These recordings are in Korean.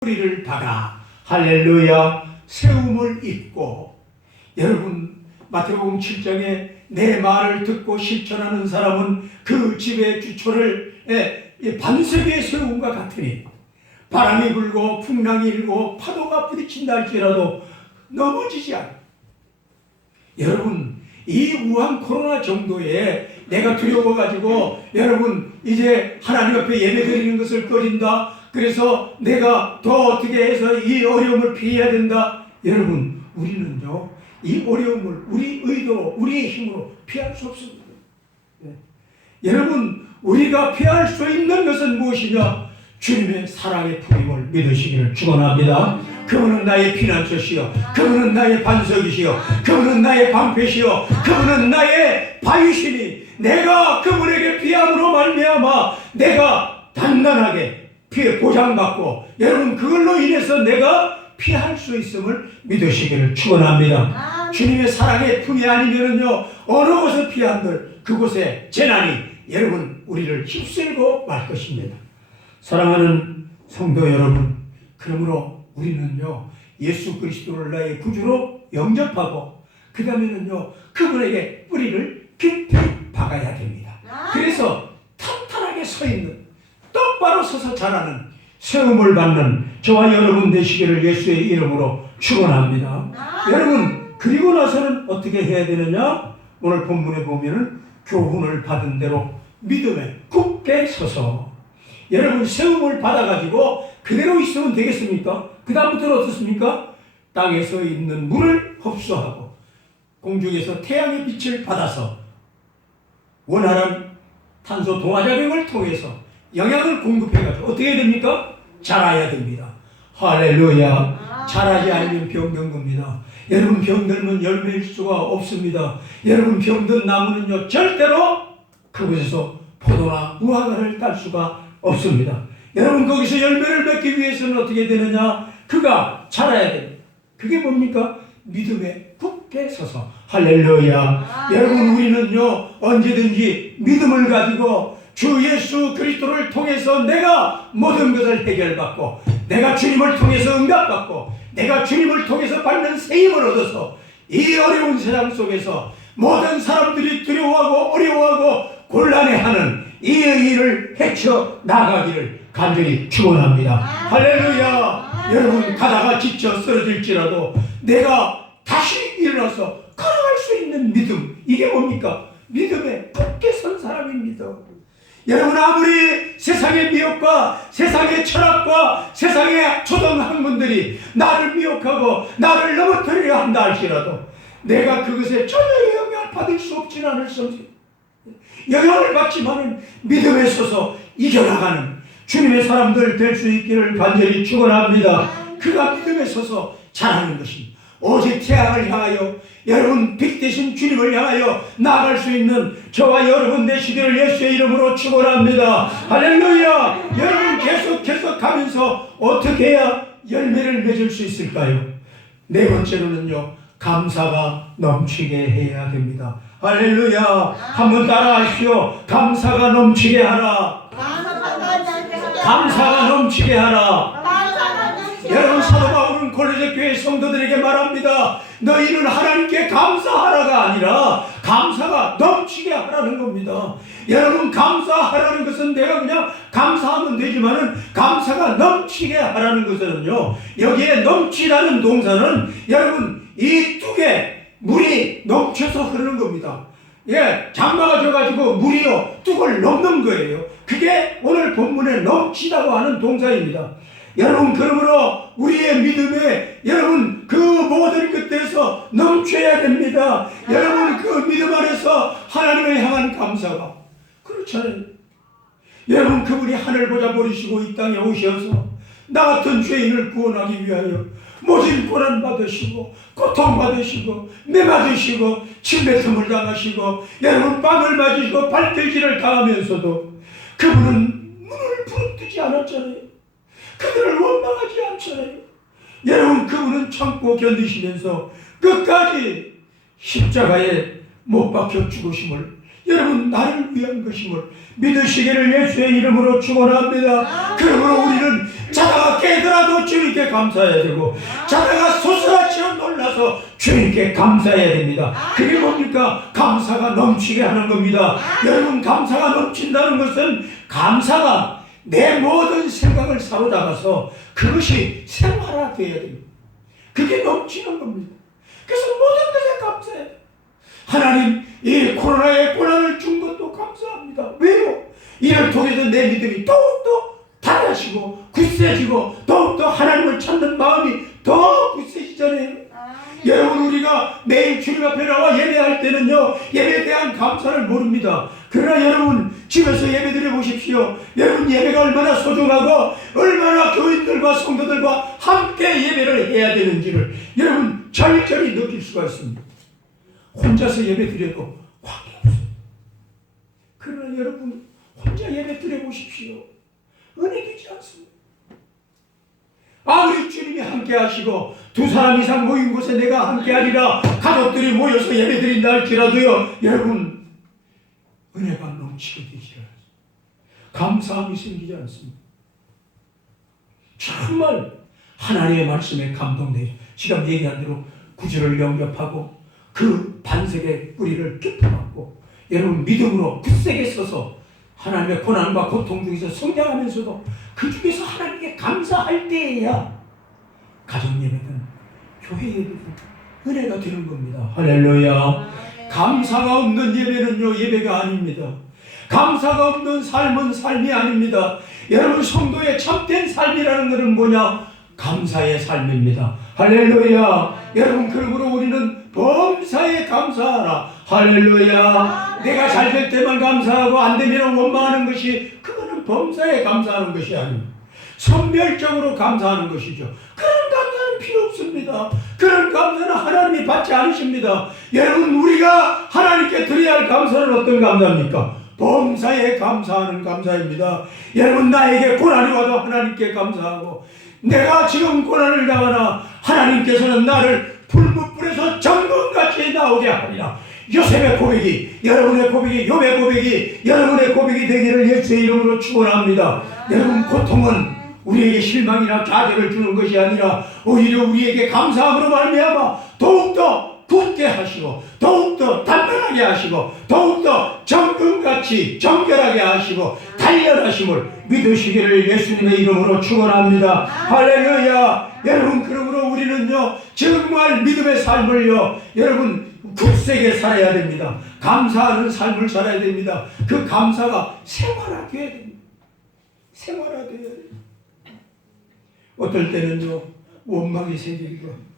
뿌리를 박아 할렐루야 세움을 입고. 여러분, 마태복음 7장에 내 말을 듣고 실천하는 사람은 그 집의 주초를 반석에 세움과 같으니 바람이 불고 풍랑이 일고 파도가 부딪힌다 할지라도 넘어지지 않아. 여러분, 이 우한 코로나 정도에 내가 두려워가지고 여러분 이제 하나님 앞에 예배드리는 것을 꺼린다, 그래서 내가 더 어떻게 해서 이 어려움을 피해야 된다. 여러분, 우리는요 이 어려움을 우리 의도로 우리의 힘으로 피할 수 없습니다. 여러분, 우리가 피할 수 있는 것은 무엇이냐? 주님의 사랑의 품임을 믿으시기를 축원합니다. 그분은 나의 피난처시요, 그분은 나의 반석이시요, 그분은 나의 방패시요, 그분은 나의 바위시니 내가 그분에게 피함으로 말미암아 내가 단단하게 피해 보장받고, 여러분 그걸로 인해서 내가 피할 수 있음을 믿으시기를 축원합니다. 주님의 사랑의 품이 아니면은요 어느 곳에 피한들 그곳에 재난이 여러분 우리를 휩쓸고 말 것입니다. 사랑하는 성도 여러분, 그러므로 우리는요 예수 그리스도를 나의 구주로 영접하고 그 다음에는요 그분에게 뿌리를 깊이 박아야 됩니다. 그래서 탄탄하게 서 있는, 똑바로 서서 자라는, 세움을 받는 저와 여러분 되시기를 예수의 이름으로 축원합니다. 여러분, 그리고 나서는 어떻게 해야 되느냐? 오늘 본문에 보면은 교훈을 받은 대로 믿음에 굳게 서서. 여러분, 세움을 받아가지고 그대로 있으면 되겠습니까? 그 다음부터는 어떻습니까? 땅에서 있는 물을 흡수하고 공중에서 태양의 빛을 받아서 원활한 탄소 동화작용을 통해서 영양을 공급해가지고 어떻게 해야 됩니까? 자라야 됩니다. 할렐루야. 자라지 않으면 병든 겁니다. 여러분, 병들면 열매일 수가 없습니다. 여러분, 병든 나무는요 절대로 그곳에서 포도나 무화과를 딸 수가 없습니다. 여러분, 거기서 열매를 맺기 위해서는 어떻게 되느냐? 그가 자라야 됩니다. 그게 뭡니까? 믿음에 굳게 서서. 할렐루야. 여러분, 우리는요 언제든지 믿음을 가지고 주 예수 그리스도를 통해서 내가 모든 것을 해결받고, 내가 주님을 통해서 응답받고, 내가 주님을 통해서 받는 세임을 얻어서 이 어려운 세상 속에서 모든 사람들이 두려워하고 어려워하고 곤란해하는 이 일을 헤쳐 나가기를 간절히 축원합니다. 할렐루야. 여러분, 가다가 지쳐 쓰러질지라도 내가 다시 일어나서 걸어갈 수 있는 믿음, 이게 뭡니까? 믿음에 굳게 선 사람입니다. 여러분, 아무리 세상의 미혹과 세상의 철학과 세상의 초등학문들이 나를 미혹하고 나를 넘어뜨리려 한다 할지라도 내가 그것에 전혀 영향을 받을 수 없지는 않을 수 없습니다. 영향을 받지만은 믿음에 서서 이겨나가는 주님의 사람들 될 수 있기를 간절히 축원합니다. 그가 믿음에 서서 자라는 것입니다. 오직 태양을 향하여, 여러분 빛 대신 주님을 향하여 나아갈 수 있는 저와 여러분 되시기를 예수의 이름으로 축원합니다. 할렐루야. 여러분, 계속 가면서 어떻게 해야 열매를 맺을 수 있을까요? 네 번째로는요, 감사가 넘치게 해야 됩니다. 할렐루야. 한번 따라하십시오. 감사가 넘치게 하라. 감사가 넘치게 하라. 여러분, 사도 바울은 골로새 교회 성도들에게 말합니다. 너희는 하나님께 감사하라가 아니라 감사가 넘치게 하라는 겁니다. 여러분, 감사하라는 것은 내가 그냥 감사하면 되지만은 감사가 넘치게 하라는 것은요, 여기에 넘치라는 동사는 여러분 이 뚝에 물이 넘쳐서 흐르는 겁니다. 장마가 져가지고 물이요 뚝을 넘는 거예요. 그게 오늘 본문에 넘치다고 하는 동사입니다. 여러분, 그러므로 우리의 믿음에 여러분 그 모든 것들에서 넘쳐야 됩니다. 여러분, 그 믿음 안에서 하나님을 향한 감사가, 그렇잖아요. 여러분, 그분이 하늘 보자 버리시고 이 땅에 오셔서 나 같은 죄인을 구원하기 위하여 모진 고난 받으시고 고통받으시고 매맞으시고 침뱉음을 당하시고 여러분 빵을 맞으시고 발길질을 당하면서도 그분은 문을 부릅뜨지 않았잖아요. 그들을 원망하지 않잖아요. 여러분, 그분은 참고 견디시면서 끝까지 십자가에 못 박혀 죽으심을, 여러분 나를 위한 것임을 믿으시기를 예수의 이름으로 축원합니다. 그러므로 우리는 자다가 깨더라도 주님께 감사해야 되고, 자다가 소스라치어 놀라서 주님께 감사해야 됩니다. 그게 뭡니까? 감사가 넘치게 하는 겁니다. 여러분, 감사가 넘친다는 것은 감사가 내 모든 생각을 사로잡아서 그것이 생활화되어야 됩니다. 그게 넘치는 겁니다. 그래서 모든 것에 감사해야 돼요. 하나님, 이 코로나에 고난을 준 것도 감사합니다. 왜요? 이를 통해서 내 믿음이 더욱더 달라지고 굳세지고 더욱더 하나님을 찾는 마음이 더 굳세지잖아요. 여러분, 우리가 매일 주님 앞에 나와 예배할 때는요, 예배에 대한 감사를 모릅니다. 그러나 여러분, 집에서 예배 드려 보십시오. 여러분, 예배가 얼마나 소중하고 얼마나 교인들과 성도들과 함께 예배를 해야 되는지를 여러분 절절히 느낄 수가 있습니다. 혼자서 예배 드려도 관계없어요. 그러나 여러분, 혼자 예배 드려 보십시오. 은혜 되지 않습니다. 아무리 주님이 함께 하시고 두 사람 이상 모인 곳에 내가 함께 하리라, 가족들이 모여서 예배 드린다 할지라도요, 여러분, 은혜가 넘치게 되지 않습니다. 감사함이 생기지 않습니다. 정말 하나님의 말씀에 감동돼요. 지금 얘기한 대로 구절을 영접하고 그 반석의 뿌리를 깊어갖고 여러분 믿음으로 굳세게 서서 하나님의 고난과 고통 중에서 성장하면서도 그 중에서 하나님께 감사할 때에야 가정 예배든 교회 예배든 은혜가 되는 겁니다. 할렐루야. 감사가 없는 예배는요, 예배가 아닙니다. 감사가 없는 삶은 삶이 아닙니다. 여러분, 성도의 참된 삶이라는 것은 뭐냐? 감사의 삶입니다. 할렐루야. 여러분, 그러므로 우리는 범사에 감사하라. 할렐루야. 내가 잘 될 때만 감사하고 안 되면 원망하는 것이, 그거는 범사에 감사하는 것이 아닙니다. 선별적으로 감사하는 것이죠. 그런 감사는 필요 없습니다. 그런 감사는 하나님이 받지 않으십니다. 여러분, 우리가 하나님께 드려야 할 감사는 어떤 감사입니까? 범사에 감사하는 감사입니다. 여러분, 나에게 고난이 와도 하나님께 감사하고, 내가 지금 고난을 당하나 하나님께서는 나를 풀무불에서 정금같이 나오게 하리라. 요셉의 고백이, 여러분의 고백이, 욥의 고백이 여러분의 고백이 되기를 예수의 이름으로 축원합니다. 여러분, 고통은 우리에게 실망이나 좌절을 주는 것이 아니라 오히려 우리에게 감사함으로 말미암아 더욱더 굳게 하시고 더욱더 단단하게 하시고 더욱더 정금같이 정결하게 하시고 단련하심을 믿으시기를 예수님의 이름으로 축원합니다. 할렐루야. 여러분, 그러므로 우리는요, 정말 믿음의 삶을요, 여러분 굳세게 살아야 됩니다. 감사하는 삶을 살아야 됩니다. 그 감사가 생활화되어야 됩니다. 생활화되어야 됩니다. 어떨 때는요, 원망이 생기기도 합니다.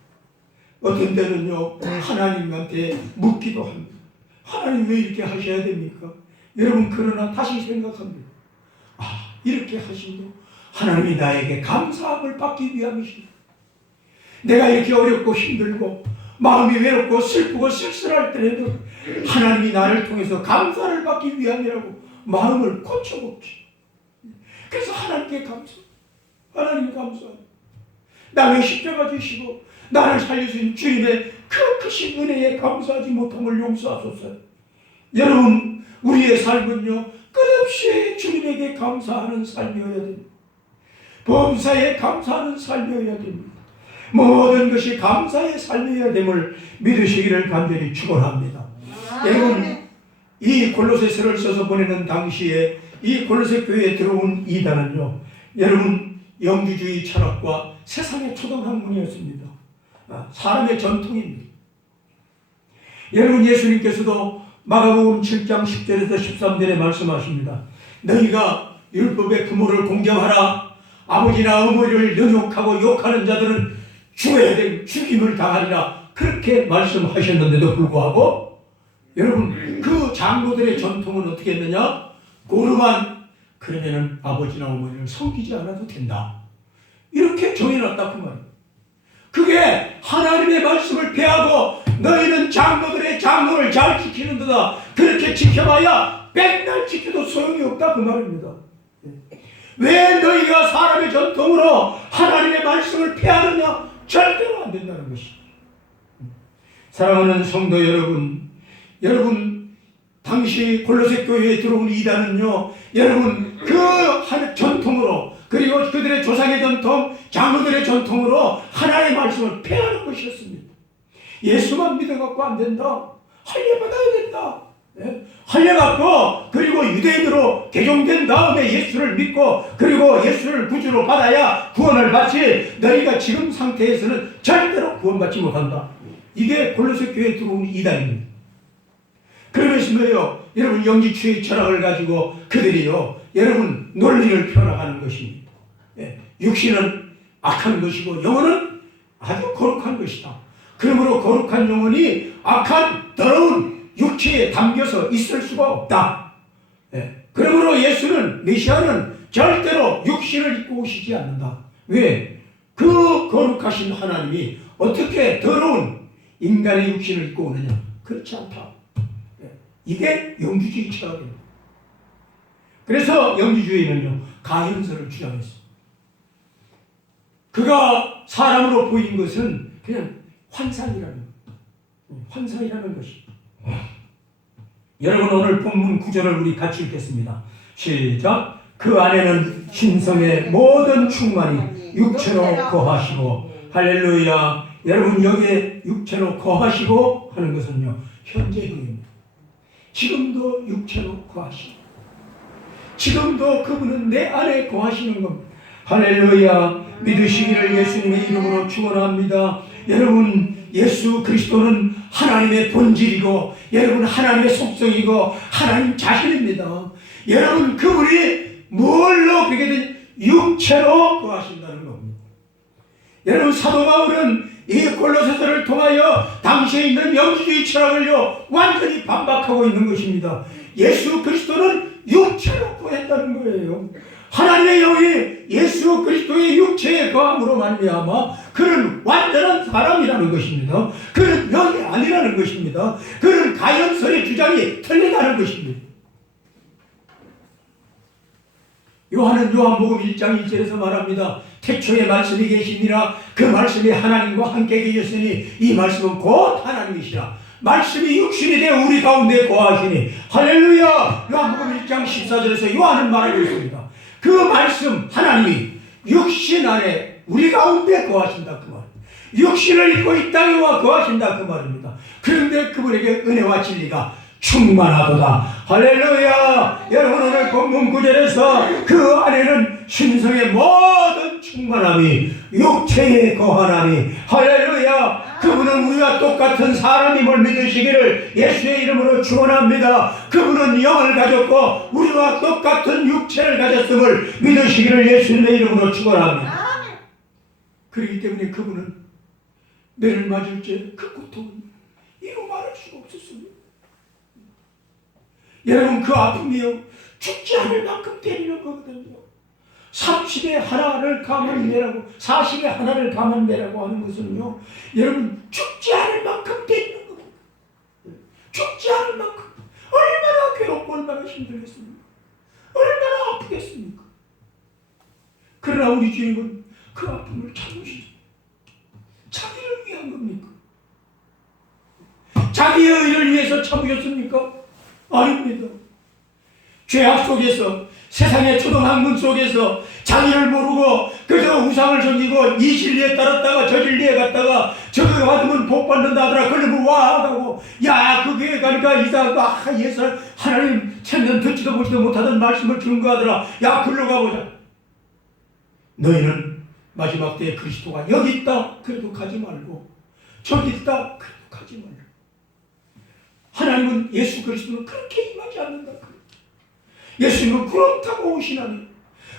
어떤 때는요, 하나님한테 묻기도 합니다. 하나님, 왜 이렇게 하셔야 됩니까? 여러분, 그러나 다시 생각합니다. 아, 이렇게 하심도 하나님이 나에게 감사함을 받기 위함이시다. 내가 이렇게 어렵고 힘들고 마음이 외롭고 슬프고 쓸쓸할 때에도 하나님이 나를 통해서 감사를 받기 위함이라고 마음을 고쳐먹지. 그래서 하나님께 감사. 하나님 감사합니다. 나의 십자가 지시고 나를 살려주신 주님의 그 크신 은혜에 감사하지 못함을 용서하소서. 여러분, 우리의 삶은요, 끝없이 주님에게 감사하는 삶이어야 됩니다. 범사에 감사하는 삶이어야 됩니다. 모든 것이 감사의 삶이어야 됨을 믿으시기를 간절히 축원합니다. 여러분, 이 골로새서를 써서 보내는 당시에 이 골로새 교회에 들어온 이단은요, 여러분, 영주주의 철학과 세상의 초등학문이었습니다. 사람의 전통입니다. 여러분, 예수님께서도 마가복음 7장 10절에서 13절에 말씀하십니다. 너희가 율법의 부모를 공경하라. 아버지나 어머니를 연욕하고 욕하는 자들은 죽어야 될 죽임을 당하리라. 그렇게 말씀하셨는데도 불구하고 여러분, 그 장로들의 전통은 어떻게 했느냐? 고르만 그러면은 아버지나 어머니를 섬기지 않아도 된다. 이렇게 정해놨다 그 말이에요. 그게 하나님의 말씀을 폐하고 너희는 장로들의 장로를 잘 지키는 데다 그렇게 지켜봐야 백날 지켜도 소용이 없다 그 말입니다. 왜 너희가 사람의 전통으로 하나님의 말씀을 폐하느냐? 절대로 안 된다는 것이죠. 사랑하는 성도 여러분, 당시 골로새 교회에 들어온 이단은요, 여러분 그 전통으로 그리고 그들의 조상의 전통, 장로들의 전통으로 하나님의 말씀을 폐하는 것이었습니다. 예수만 믿어갖고 안 된다. 할례받아야 된다. 할례받고 그리고 유대인으로 개종된 다음에 예수를 믿고 그리고 예수를 구주로 받아야 구원을 받지, 너희가 지금 상태에서는 절대로 구원받지 못한다. 이게 골로새 교회에 들어온 이단입니다. 그러면서 뭐예요? 여러분, 영지주의 철학을 가지고 그들이요, 여러분 논리를 펴나가는 것입니다. 육신은 악한 것이고 영혼은 아주 거룩한 것이다. 그러므로 거룩한 영혼이 악한 더러운 육체에 담겨서 있을 수가 없다. 그러므로 예수는, 메시아는 절대로 육신을 입고 오시지 않는다. 왜? 그 거룩하신 하나님이 어떻게 더러운 인간의 육신을 입고 오느냐? 그렇지 않다. 이게 영주주의 철학입니다. 그래서 영주주의는요, 가현설을 주장했습니다. 그가 사람으로 보인 것은 그냥 환상이라는 것이. 여러분, 오늘 본문 구절을 우리 같이 읽겠습니다. 시작. 그 안에는 신성의 모든 충만이 육체로 거하시고. 할렐루야. 여러분, 여기에 육체로 거하시고 하는 것은요, 현재형입니다. 지금도 육체로 거하시고, 지금도 그분은 내 안에 거하시는 겁니다. 할렐루야. 믿으시기를 예수님의 이름으로 축원합니다. 여러분, 예수 그리스도는 하나님의 본질이고 여러분 하나님의 속성이고 하나님 자신입니다. 여러분, 그분이 뭘로 그게 된 육체로 거하신다는 겁니다. 여러분, 사도 바울은 이 골로새서를 통하여 당시에 있는 영주주의 철학을요 완전히 반박하고 있는 것입니다. 예수 그리스도는 육체로 거했다는 거예요. 하나님의 영이 예수 그리스도의 육체에 거함으로 말미암아 그는 완전한 사람이라는 것입니다. 그는 영이 아니라는 것입니다. 그는 가연설의 주장이 틀리다는 것입니다. 요한은 요한복음 1장 1절에서 말합니다. 태초에 말씀이 계시니라. 그 말씀이 하나님과 함께 계셨으니 이 말씀은 곧 하나님이시라. 말씀이 육신이 되어 우리 가운데 거하시니. 할렐루야. 요한복음 1장 14절에서 요한은 말하고 있습니다. 그 말씀 하나님이 육신 안에 우리 가운데 거하신다 그 말. 육신을 입고 이 땅에 와 거하신다 그 말입니다. 그런데 그분에게 은혜와 진리가 충만하도다. 할렐루야. 여러분, 오늘 본문 9절에서 그 안에는 신성의 모든 충만함이 육체에 거하나니. 할렐루야. 그분은 우리와 똑같은 사람임을 믿으시기를 예수의 이름으로 축원합니다. 그분은 영을 가졌고 우리와 똑같은 육체를 가졌음을 믿으시기를 예수님의 이름으로 축원합니다. 그렇기 때문에 그분은 매를 맞을 때 그 고통은 이루 말할 수가 없었습니다. 여러분, 그 아픔이요 죽지 않을 만큼 때리는 거거든요. 30에 하나를 감안내라고 40에 하나를 감안내라고 하는 것은요, 여러분, 죽지 않을 만큼 때리는 겁니다. 죽지 않을 만큼. 얼마나 괴롭고 얼마나 힘들겠습니까? 얼마나 아프겠습니까? 그러나 우리 주님은 그 아픔을 참으시죠. 자기를 위한 겁니까? 자기의 의를 위해서 참으셨습니까? 아닙니다. 죄악 속에서, 세상의 초등학문 속에서 자기를 모르고 그저 우상을 섬기고 이 진리에 따랐다가 저 진리에 갔다가 저거 받으면 복 받는다 하더라. 그러면 와 하고, 야, 그게 가니까 이상하다. 예수 하나님 천년 듣지도 보지도 못하던 말씀을 증거하더라. 야, 글로 가보자. 너희는 마지막 때에 그리스도가 여기 있다. 그래도 가지 말고, 저기 있다. 그래도 가지 말고. 하나님은 예수 그리스도는 그렇게 임하지 않는다. 예수님은 구름 타고 오시나니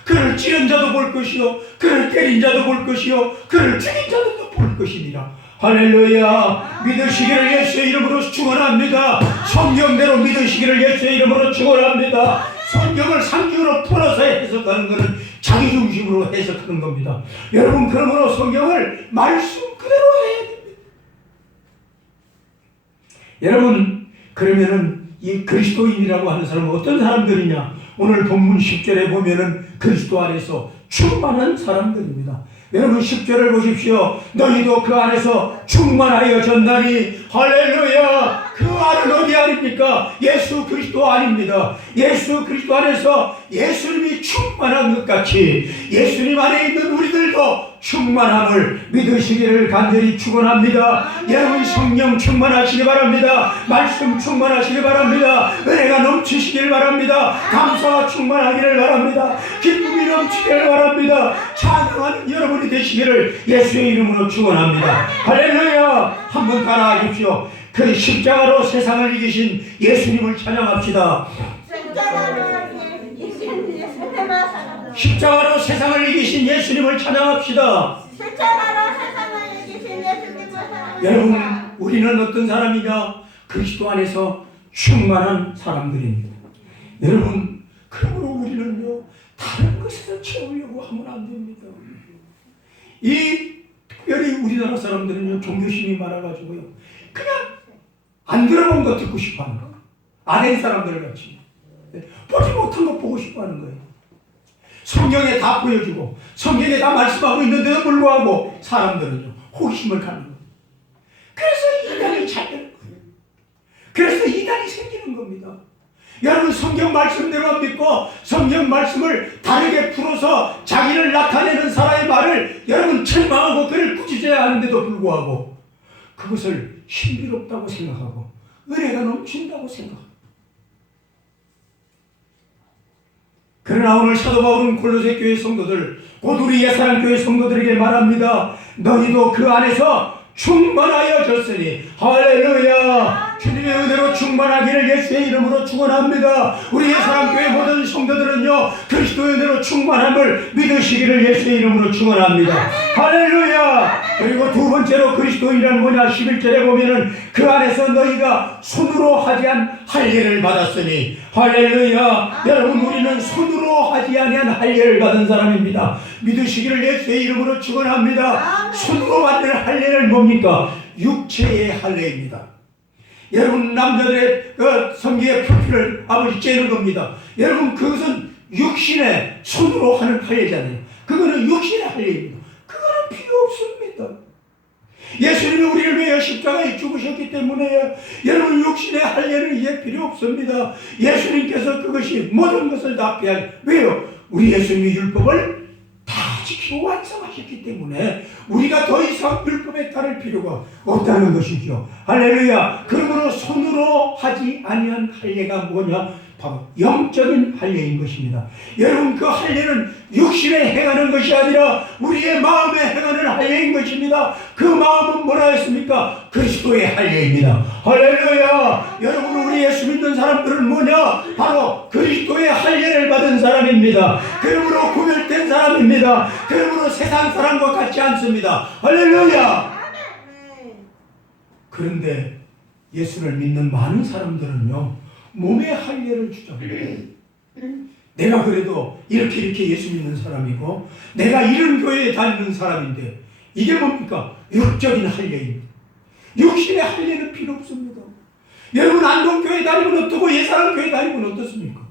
그를 찌른 자도 볼 것이요 그를 때린 자도 볼 것이요 그를 죽인 자도 볼 것이니라. 할렐루야. 믿으시기를 예수의 이름으로 축원합니다. 성경대로 믿으시기를 예수의 이름으로 축원합니다. 성경을 상식으로 풀어서 해석하는 것은 자기 중심으로 해석하는 겁니다. 여러분, 그러므로 성경을 말씀 그대로 해야 됩니다. 여러분, 그러면은 이 그리스도인이라고 하는 사람은 어떤 사람들이냐? 오늘 본문 10절에 보면은 그리스도 안에서 충만한 사람들입니다. 여러분, 10절을 보십시오. 너희도 그 안에서 충만하여 전다니. 할렐루야. 그 안은 어디 아닙니까? 예수 그리스도 안입니다. 예수 그리스도 안에서 예수님이 충만한 것 같이 예수님 안에 있는 우리들도 충만함을 믿으시기를 간절히 축원합니다. 여러분 성령 충만하시기 바랍니다. 말씀 충만하시기 바랍니다. 은혜가 넘치시길 바랍니다. 감사가 충만하기를 바랍니다. 기쁨이 넘치기를 바랍니다. 찬양하는 여러분이 되시기를 예수의 이름으로 축원합니다. 할렐루야. 한번 따라하십시오. 그 십자가로 세상을 이기신 예수님을 찬양합시다. 십자가로 세상을 이기신 예수님을 찬양합시다. 십자가로 세상을 이기신 예수님을 찬양합니다. 여러분, 우리는 어떤 사람이냐? 그리스도 안에서 충만한 사람들입니다. 여러분, 그러므로 우리는요, 다른 것에서 채우려고 하면 안 됩니다. 특별히 우리나라 사람들은요, 종교심이 많아가지고요, 그냥 안 들어본 거 듣고 싶어 하는 거예요. 아는 사람들 같이. 보지 못한 거 보고 싶어 하는 거예요. 성경에 다 보여주고 성경에 다 말씀하고 있는데도 불구하고 사람들은요 호기심을 갖는 거예요. 그래서 이단이 잘 되는 거예요. 그래서 이단이 생기는 겁니다. 여러분 성경 말씀대로 안 믿고 성경 말씀을 다르게 풀어서 자기를 나타내는 사람의 말을 여러분 책망하고 그를 꾸짖어야 하는데도 불구하고 그것을 신비롭다고 생각하고 은혜가 넘친다고 생각합니다. 그러나 오늘 사도 바울은 골로새 교회 성도들, 곧 우리 옛사랑 교회 성도들에게 말합니다. 너희도 그 안에서 충만하여졌으니 할렐루야. 주님의 은혜로 충만하기를 예수의 이름으로 축원합니다. 우리 옛사랑 교회 모든 성도들은요 그리스도의 은혜로 충만함을 믿으시기를 예수의 이름으로 축원합니다. 할렐루야. 그리고 두 번째로 그리스도인이란 뭐냐? 11절에 보면은 그 안에서 너희가 손으로 하지 않은 할례를 받았으니 할렐루야. 여러분 우리는 손으로 하지 아니한 할례를 받은 사람입니다. 믿으시기를 예수의 이름으로 축원합니다. 손으로 받는 할례는 뭡니까? 육체의 할례입니다. 여러분 남자들의 그 성기의 표피를 아버지 째는 겁니다. 여러분 그것은 육신의 손으로 하는 할례잖아요. 그거는 육신의 할례입니다. 그거는 필요 없습니다. 예수님이 우리를 위해 십자가에 죽으셨기 때문에 여러분 육신의 할례는 이제 필요 없습니다. 예수님께서 그것이 모든 것을 다 피하게. 왜요? 우리 예수님이 율법을 다 지키고 완성하셨기 때문에 우리가 더 이상 율법에 따를 필요가 없다는 것이죠. 할렐루야. 그러므로 손으로 하지 아니한 할례가 뭐냐? 바로 영적인 할례인 것입니다. 여러분 그 할례는 육신에 행하는 것이 아니라 우리의 마음에 행하는 할례인 것입니다. 그 마음은 뭐라 했습니까? 그리스도의 할례입니다. 할렐루야. 여러분 우리 예수 믿는 사람들은 뭐냐? 바로 그리스도의 할례를 받은 사람입니다. 그러므로 구별된 사람입니다. 그러므로 세상 사람과 같지 않습니다. 할렐루야. 그런데 예수를 믿는 많은 사람들은요 몸의 할례를 주장해요. 내가 그래도 이렇게 예수 믿는 사람이고 내가 이런 교회에 다니는 사람인데 이게 뭡니까? 육적인 할례입니다. 육신의 할례는 필요 없습니다. 여러분 안동교회 다니면 어떻고 예사랑교회 다니면 어떻습니까?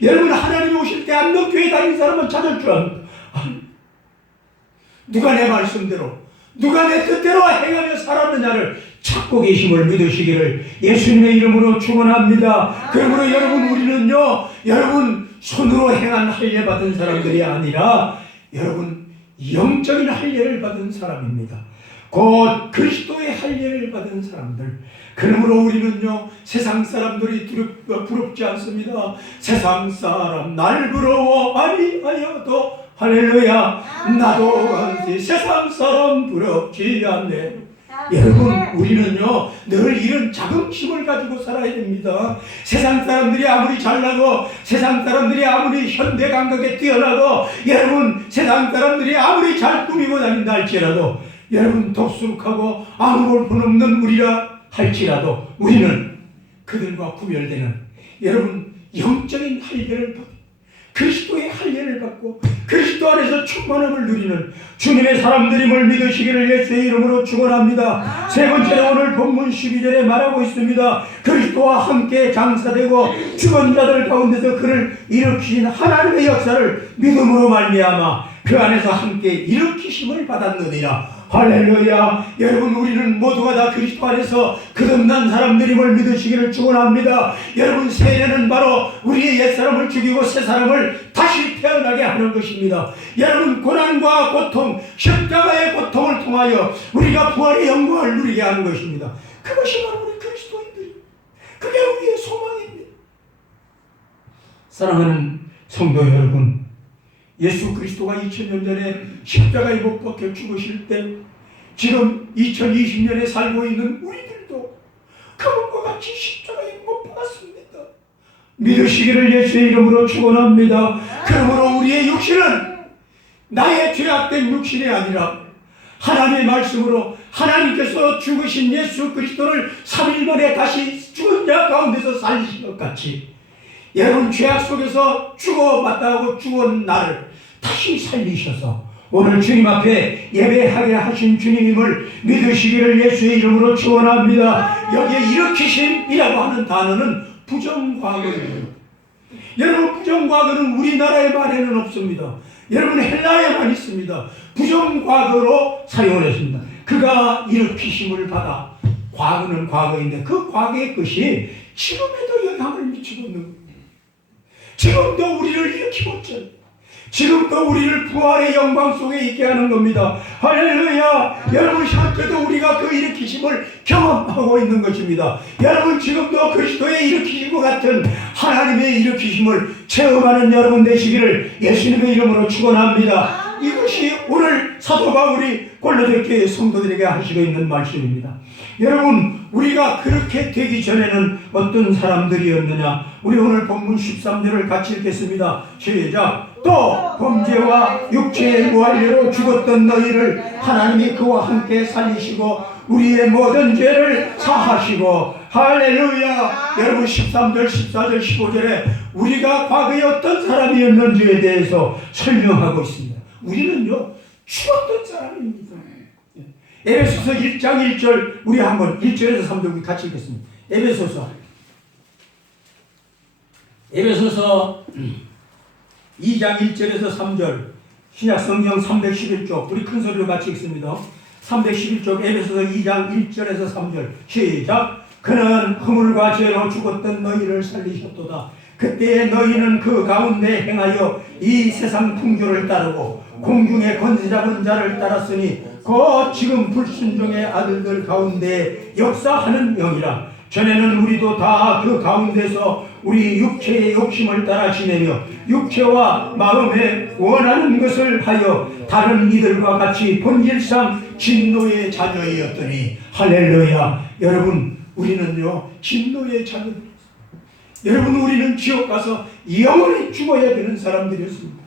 여러분 하나님이 오실 때 안동교회 다니는 사람은 찾을 줄 압니다. 누가 내 말씀대로 누가 내 뜻대로 행하며 살았느냐를 찾고 계심을 믿으시기를 예수님의 이름으로 축원합니다. 그러므로 여러분 우리는요 여러분 손으로 행한 할례 받은 사람들이 아니라 여러분 영적인 할례를 받은 사람입니다. 곧 그리스도의 할례를 받은 사람들. 그러므로 우리는요 세상 사람들이 부럽지 않습니다. 세상 사람 날 부러워 아니하여도 할렐루야 나도 세상 사람 부럽지 않네. 여러분 우리는요 늘 이런 자긍심을 가지고 살아야 됩니다. 세상 사람들이 아무리 잘나고 세상 사람들이 아무리 현대 감각에 뛰어나고 여러분 세상 사람들이 아무리 잘 꾸미고 다닌다 할지라도 여러분 덥수룩하고 아무 볼품없는 우리라 할지라도 우리는 그들과 구별되는 여러분 영적인 할례를 받고 그리스도의 할례를 받고 그리스도 안에서 충만함을 누리는 주님의 사람들임을 믿으시기를 예수의 이름으로 축원합니다. 세 번째로 오늘 본문 12절에 말하고 있습니다. 그리스도와 함께 장사되고 죽은 자들 가운데서 그를 일으키신 하나님의 역사를 믿음으로 말미암아 그 안에서 함께 일으키심을 받았느니라. 할렐루야. 여러분, 우리는 모두가 다 그리스도 안에서 거듭난 사람들임을 믿으시기를 축원합니다. 여러분, 세례는 바로 우리의 옛사람을 죽이고 새 사람을 다시 태어나게 하는 것입니다. 여러분, 고난과 고통, 십자가의 고통을 통하여 우리가 부활의 영광을 누리게 하는 것입니다. 그것이 바로 우리 그리스도인들, 그게 우리의 소망입니다. 사랑하는 성도 여러분, 예수 그리스도가 2000년 전에 십자가에 못 박혀 죽으실 때 지금 2020년에 살고 있는 우리들도 그분과 같이 십자가에 못 박았습니다. 믿으시기를 예수의 이름으로 축원합니다. 그러므로 우리의 육신은 나의 죄악된 육신이 아니라 하나님의 말씀으로 하나님께서 죽으신 예수 그리스도를 3일 만에 다시 죽은 자 가운데서 살리신 것 같이 여러분, 죄악 속에서 죽어 마땅하고 죽은 나를 다시 살리셔서 오늘 주님 앞에 예배하게 하신 주님임을 믿으시기를 예수의 이름으로 축원합니다. 여기에 일으키심이라고 하는 단어는 부정과거입니다. 여러분, 부정과거는 우리나라의 말에는 없습니다. 여러분, 헬라에만 있습니다. 부정과거로 사용을 했습니다. 그가 일으키심을 받아, 과거는 과거인데 그 과거의 것이 지금에도 영향을 미치고 있는 겁니다. 지금도 우리를 일으키고 있잖아요. 지금도 우리를 부활의 영광 속에 있게 하는 겁니다. 할렐루야. 여러분, 현재도 우리가 그 일으키심을 경험하고 있는 것입니다. 여러분, 지금도 그리스도의 일으키심과 같은 하나님의 일으키심을 체험하는 여러분 되시기를 예수님의 이름으로 축원합니다. 이것이 오늘 사도 바울이 골로새 교회 성도들에게 하시고 있는 말씀입니다. 여러분, 우리가 그렇게 되기 전에는 어떤 사람들이었느냐? 우리 오늘 본문 13절을 같이 읽겠습니다. 시작. 또 범죄와 육체의 무할례로 죽었던 너희를 하나님이 그와 함께 살리시고 우리의 모든 죄를 사하시고. 할렐루야. 여러분, 13절, 14절, 15절에 우리가 과거에 어떤 사람이었는지에 대해서 설명하고 있습니다. 우리는요, 죽었던 사람입니다. 에베소서 1장 1절, 우리 한번 1절에서 3절 같이 읽겠습니다. 에베소서 2장 1절에서 3절, 신약성경 311쪽, 우리 큰 소리로 같이 읽습니다. 311쪽 에베소서 2장 1절에서 3절, 시작. 그는 허물과 죄로 죽었던 너희를 살리셨도다. 그때에 너희는 그 가운데 행하여 이 세상 풍조를 따르고 공중의 권세 잡은 자를 따랐으니 곧 지금 불순종의 아들들 가운데 역사하는 영이라. 전에는 우리도 다 그 가운데서 우리 육체의 욕심을 따라 지내며 육체와 마음에 원하는 것을 하여 다른 이들과 같이 본질상 진노의 자녀이었더니. 할렐루야. 여러분, 우리는요 진노의 자녀들. 여러분, 우리는 지옥 가서 영원히 죽어야 되는 사람들이었습니다.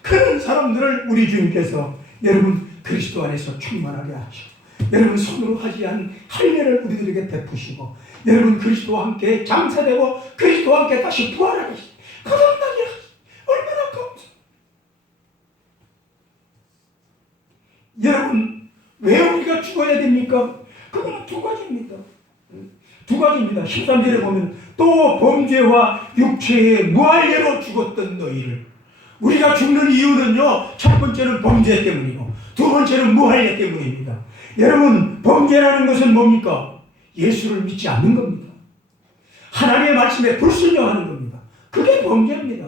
그런 사람들을 우리 주님께서 여러분 그리스도 안에서 충만하게 하시고 여러분 손으로 하지 않은 할례를 우리들에게 베푸시고 여러분 그리스도와 함께 장사되고 그리스도와 함께 다시 부활하게 하시고 거듭나게 하시고 얼마나 감사합니다. 여러분, 왜 우리가 죽어야 됩니까? 그거는 두 가지입니다. 13절에 보면 또 범죄와 육체의 무할례로 죽었던 너희를. 우리가 죽는 이유는요, 첫 번째는 범죄 때문이고 두 번째는 무할례 때문입니다. 여러분, 범죄라는 것은 뭡니까? 예수를 믿지 않는 겁니다. 하나님의 말씀에 불순종하는 겁니다. 그게 범죄입니다.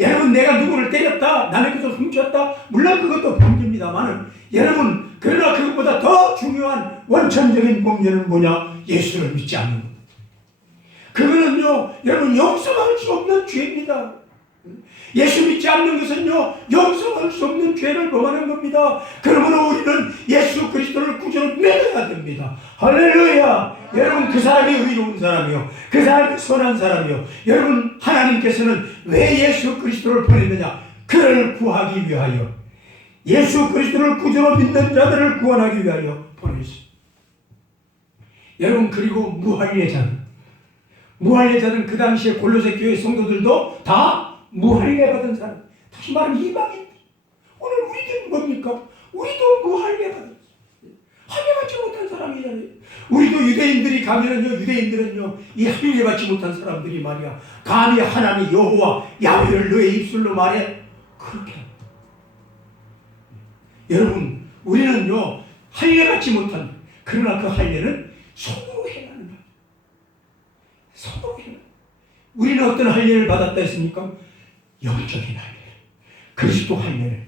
여러분, 내가 누구를 때렸다, 남의 것을 훔쳤다, 물론 그것도 범죄입니다만 여러분, 그러나 그것보다 더 중요한 원천적인 범죄는 뭐냐? 예수를 믿지 않는 겁니다. 그거는요, 여러분, 용서할 수 없는 죄입니다. 예수 믿지 않는 것은요, 용서할 수 없는 죄를 범하는 겁니다. 그러므로 우리는 예수 그리스도를 구주로 믿어야 됩니다. 할렐루야. 여러분, 그 사람이 의로운 사람이요, 그 사람이 선한 사람이요. 여러분, 하나님께서는 왜 예수 그리스도를 보냈느냐? 그를 구하기 위하여, 예수 그리스도를 구주로 믿는 자들을 구원하기 위하여 보냈습니다. 여러분, 그리고 무할례자는 그 당시에 골로새 교회 성도들도 다 무할례 받은 사람, 다시 말하면 이방인. 오늘 우리들은 뭡니까? 우리도 무할례 받은, 할례 받지 못한 사람이잖아요. 우리도 유대인들이 가면은요, 유대인들은요, 이 할례 받지 못한 사람들이 말이야, 감히 하나님 여호와 야훼를 너의 입술로 말해, 그렇게. 여러분, 우리는요 할례 받지 못한, 그러나 그 할례는 손으로 행하는 거예요. 손으로 행하는. 우리는 어떤 할례를 받았다 했습니까? 영적인 할례, 그리스도 할례를.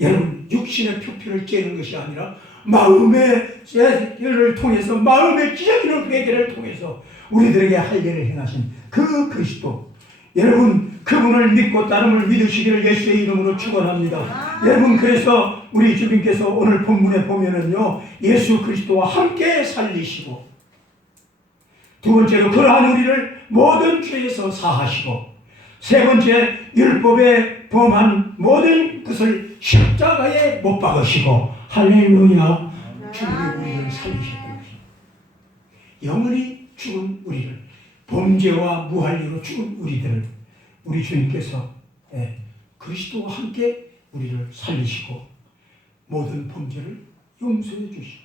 여러분, 육신의 표피를 째는 것이 아니라 마음의 죄를 통해서, 마음의 찢어지는 회개를 통해서 우리들에게 할례를 행하신 그 그리스도, 여러분 그분을 믿고 따름을 믿으시기를 예수의 이름으로 축원합니다. 여러분, 그래서 우리 주님께서 오늘 본문에 보면은요 예수 그리스도와 함께 살리시고, 두 번째로 그러한 우리를 모든 죄에서 사하시고, 세 번째 율법에 범한 모든 것을 십자가에 못 박으시고, 할렐루야, 주님이 우리를 살리셨다. 영원히 죽은 우리를, 범죄와 무한리로 죽은 우리들을 우리 주님께서 그리스도와 함께 우리를 살리시고 모든 범죄를 용서해 주시고,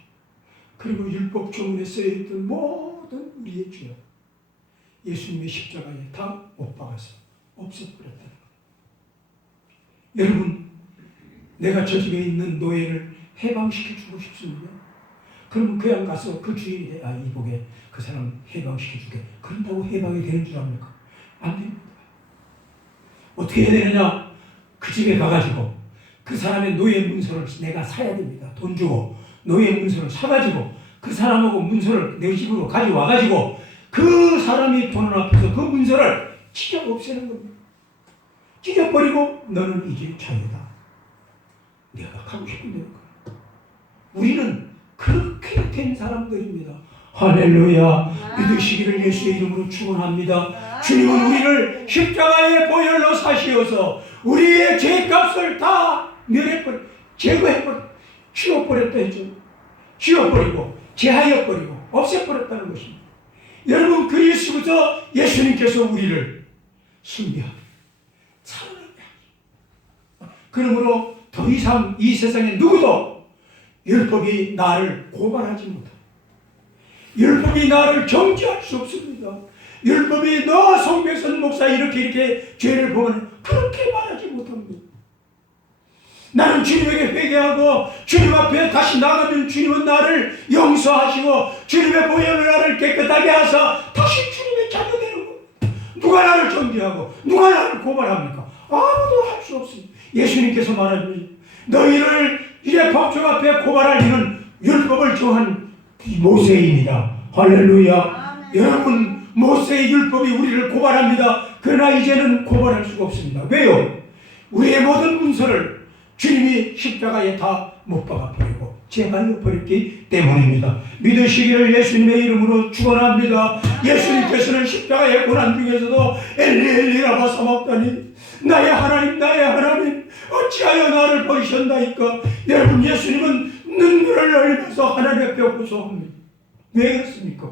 그리고 율법 조문에 쓰여있던 모든 우리의 죄 예수님의 십자가에 다 못 박아서 없애버렸다는 것. 여러분, 내가 저 집에 있는 노예를 해방시켜주고 싶습니다. 그러면 그냥 가서 그 주인이 이복에 그 사람 해방시켜주게, 그런다고 해방이 되는 줄 압니까? 안 됩니다. 어떻게 해야 되느냐? 그 집에 가가지고 그 사람의 노예 문서를 내가 사야 됩니다. 돈 주고 노예 문서를 사가지고 그 사람하고 문서를 내 집으로 가져와가지고 그 사람이 보는 앞에서 그 문서를 찢어 없애는 겁니다. 찢어버리고 너는 이제 자유다. 내가 가고 싶은 대로 가. 우리는 그렇게 된 사람들입니다. 할렐루야. 믿으시기를 예수의 이름으로 축원합니다. 주님은 우리를 십자가의 보혈로 사시어서 우리의 죄값을 다 멸해버려, 제거해버려, 치워버렸다 했죠. 지워버리고 제하여버리고 없애버렸다는 것입니다. 여러분, 그리스도부터 예수님께서 우리를 숭배하고 살아나게 하시고, 그러므로 더 이상 이 세상에 누구도 율법이 나를 고발하지 못합니다. 율법이 나를 정죄할 수 없습니다. 율법이 너 송백선 목사 이렇게 죄를 보면 그렇게 말하지 못합니다. 나는 주님에게 회개하고 주님 앞에 다시 나가면 주님은 나를 용서하시고 주님의 보혈로 나를 깨끗하게 하사 다시 주님의 자녀 되는 겁니다. 누가 나를 정죄하고 누가 나를 고발합니까? 아무도 할 수 없습니다. 예수님께서 말합니다. 너희를 이제 법정 앞에 고발할 이는 율법을 정한 모세입니다. 할렐루야. 여러분, 모세의 율법이 우리를 고발합니다. 그러나 이제는 고발할 수가 없습니다. 왜요? 우리의 모든 문서를 주님이 십자가에 다 못 박아버리고 제하여 버렸기 때문입니다. 믿으시기를 예수님의 이름으로 축원합니다. 예수님께서는 십자가의 고난 중에서도 엘리 엘리 라마 사막다니, 나의 하나님 나의 하나님 어찌하여 나를 버리셨나이까. 여러분, 예수님은 눈물을 흘리면서 하나님 앞에 호소합니다. 왜 그렇습니까?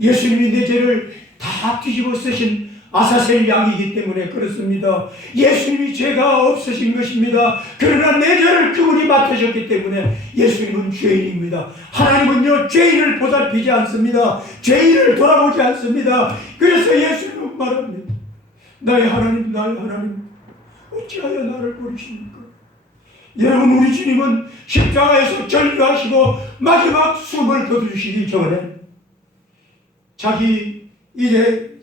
예수님이 내 죄를 다 뒤집어 쓰신 아사셀 양이기 때문에 그렇습니다. 예수님이 죄가 없으신 것입니다. 그러나 내 죄를 그분이 맡으셨기 때문에 예수님은 죄인입니다. 하나님은요 죄인을 보살피지 않습니다. 죄인을 돌아보지 않습니다. 그래서 예수님은 말합니다. 나의 하나님 나의 하나님 어찌하여 나를 버리십니까? 여러분, 우리 주님은 십자가에서 절규하시고 마지막 숨을 거두시기 전에 자기 이제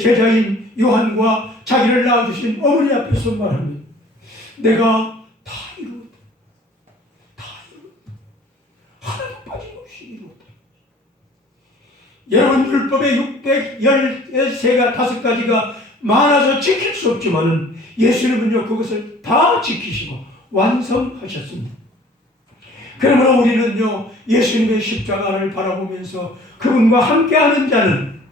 제자인 요한과 자기를 낳아주신 어머니 앞에서 말합니다. 내가 다 이루었다. 다 이루었다. 하나도 빠짐없이 이루었다. 여러분, 율법의 613가 5가지가 많아서 지킬 수 없지만은 예수님은요 그것을 다 지키시고 완성하셨습니다. 그러므로 우리는요 예수님의 십자가를 바라보면서 그분과 함께하는 자는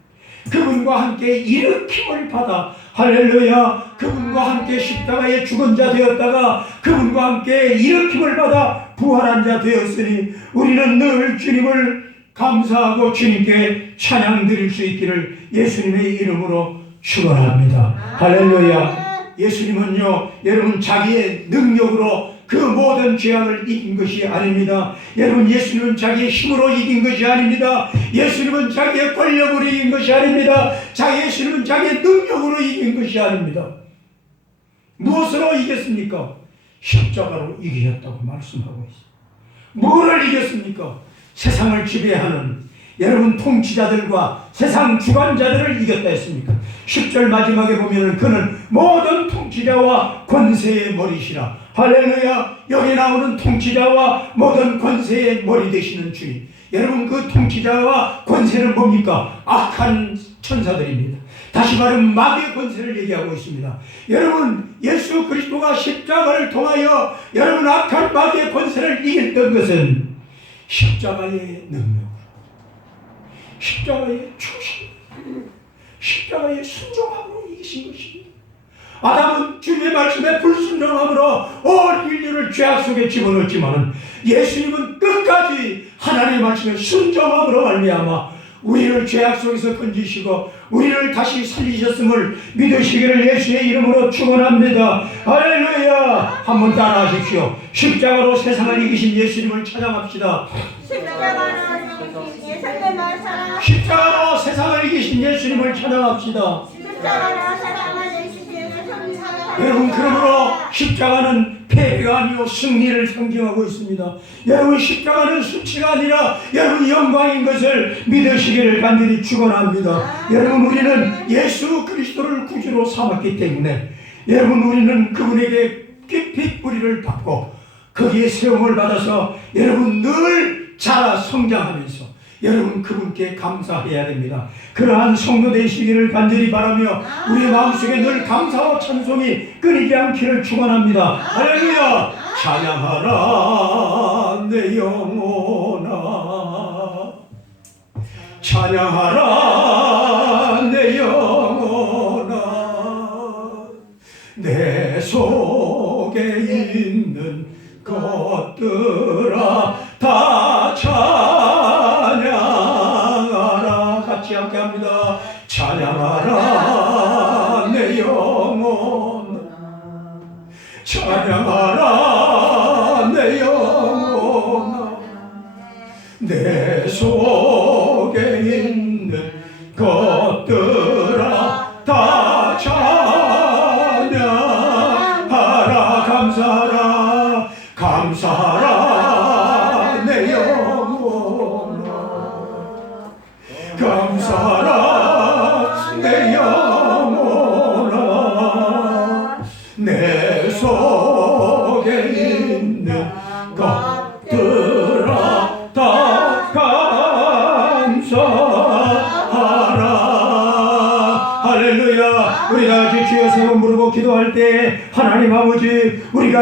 그분과 함께 일으킴을 받아, 할렐루야, 그분과 함께 십자가에 죽은 자 되었다가 그분과 함께 일으킴을 받아 부활한 자 되었으니 우리는 늘 주님을 감사하고 주님께 찬양 드릴 수 있기를 예수님의 이름으로 축원합니다. 할렐루야. 예수님은요 여러분 자기의 능력으로 그 모든 죄악을 이긴 것이 아닙니다. 여러분, 예수님은 자기의 힘으로 이긴 것이 아닙니다. 예수님은 자기의 권력으로 이긴 것이 아닙니다. 예수님은 자기의 능력으로 이긴 것이 아닙니다. 무엇으로 이겼습니까? 십자가로 이기셨다고 말씀하고 있습니다. 뭐를 이겼습니까? 세상을 지배하는 여러분 통치자들과 세상 주관자들을 이겼다 했습니까? 10절 마지막에 보면은 그는 모든 통치자와 권세의 머리시라. 할렐루야. 여기 나오는 통치자와 모든 권세의 머리 되시는 주님. 여러분 그 통치자와 권세는 뭡니까? 악한 천사들입니다. 다시 말하면 마귀의 권세를 얘기하고 있습니다. 여러분 예수 그리스도가 십자가를 통하여 여러분 악한 마귀의 권세를 이겼던 것은 십자가의 능력으로, 십자가의 초심, 십자가의 순종함으로 이기신 것입니다. 아담은 주님의 말씀에 불순종함으로 온 인류를 죄악 속에 집어넣었지만 예수님은 끝까지 하나님의 말씀에 순종함으로 말미암아 우리를 죄악 속에서 건지시고 우리를 다시 살리셨음을 믿으시기를 예수의 이름으로 축원합니다. 할렐루야. 한번 따라하십시오. 십자가로 세상을 이기신 예수님을 찬양합시다. 십자가로 세상을 이기신 예수님을 찬양합시다. 여러분 그러므로 십자가는 패배가 아니요 승리를 상징하고 있습니다. 여러분 십자가는 수치가 아니라 여러분 영광인 것을 믿으시기를 간절히 축원합니다. 여러분 우리는 예수 그리스도를 구주로 삼았기 때문에 여러분 우리는 그분에게 깊이 뿌리를 받고 거기에 세움을 받아서 여러분 늘 자라 성장하면서 여러분 그분께 감사해야 됩니다. 그러한 성도 되시기를 간절히 바라며 우리 마음속에 늘 감사와 찬송이 끊이지 않기를 축원합니다. 할렐루야. 찬양하라 내 영혼아, 찬양하라 내 영혼아, 내 속에 있는 것들아 다 찬양하라. 같이 함께 합니다. 찬양하라 내 영혼아, 찬양하라 내 영혼아, 내 속에 있는 것들아 다 찬양하라. 감사하라 감사하라 내 영혼아, 감사하라 내 영혼아, 내 속에 있는 것들아 다 감사하라. 할렐루야. 우리 다 같이 주여 세 번 부르고 기도할 때 하나님 아버지 우리가